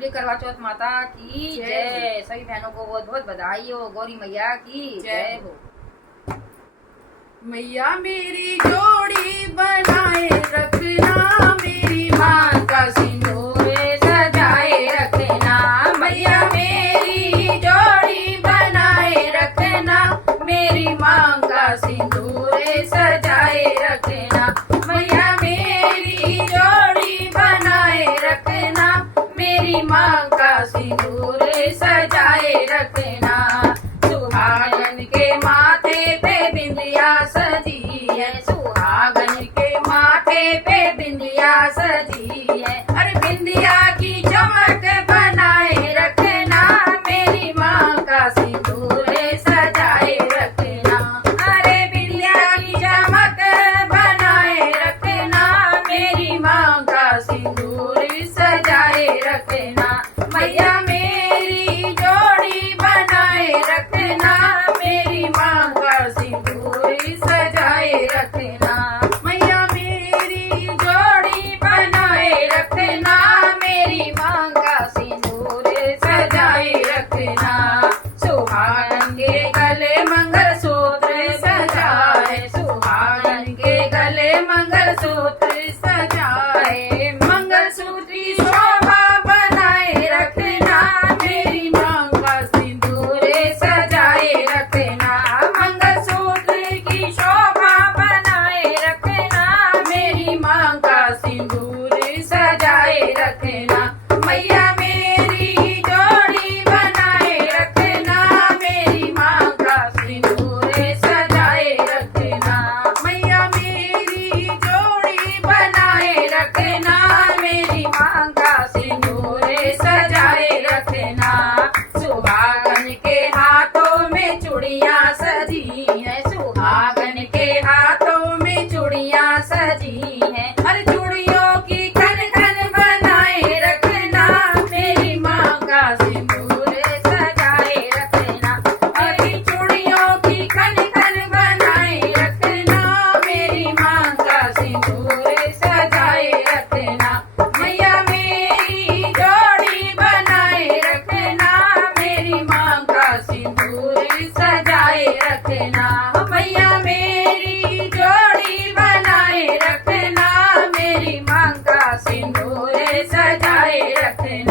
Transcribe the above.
बोलिए करवा चौथ माता की जय। सभी बहनों को बहुत बहुत बधाई हो। गौरी मैया की जय हो। मैया मेरी जोड़ी बनाए रखना, मेरी माँ का सिंदूर सजाए रखना। मैया मेरी जोड़ी बनाए रखना, मेरी माँ का सिंदूर सजाए रखना। मैया मेरी जोड़ी बनाए रखना, मेरी माँ का सिंदूर सजाए रखना। सुहागन के माथे पे बिंदिया सजी है, सुहागन के माथे पे बिंदिया सजी है। अरे बिंदिया की चमक बनाए रखना, मेरी माँ का सिंदूर सजाए रखना। अरे बिंदिया की चमक बनाए रखना, मेरी माँ का सिंदूर सजाए रखना। मैया मेरी जोड़ी बनाए रखना, मेरी माँ का सिंदूर सजाए रखना। मैया मेरी जोड़ी बनाए रखना, मेरी माँ का सिंदूर सजाए रखना। सुहागन के गले मंगलसूत्र सजाए, सुहागन के गले मंगलसूत्र सजाए। मंगलसूत्र की शोभा बनाए रखना, मेरी माँ का सिंदूर सजाए रखना। मंगलसूत्र की शोभा बनाए रखना, मेरी माँ का सिंदूर सजाए रखना। मैया मेरी जोड़ी बनाए रखना, मेरी माँ का सिंदूर सजाए रखना। मैया मेरी जोड़ी बनाए रखना, मेरी माँ का सिंदूर सजाए रखना। सुहागन के हाथों में चूड़ियाँ सजी है, सुहागन के हाथों में चूड़ियाँ सजी है। हर चूड़ियों की खन खन बनाए रखना, मेरी माँ का सिंदूर सजाए रखना। हरी चूड़ियों की खन खन बनाए रखना, मेरी माँ का सिंदूर सजाए रखना। मैया मेरी जोड़ी बनाए रखना, मेरी माँ का सिंदूर सजाए रखना। मैया मेरी जोड़ी बनाए रखना, मेरी माँ का सिंदूर सजाए रखना।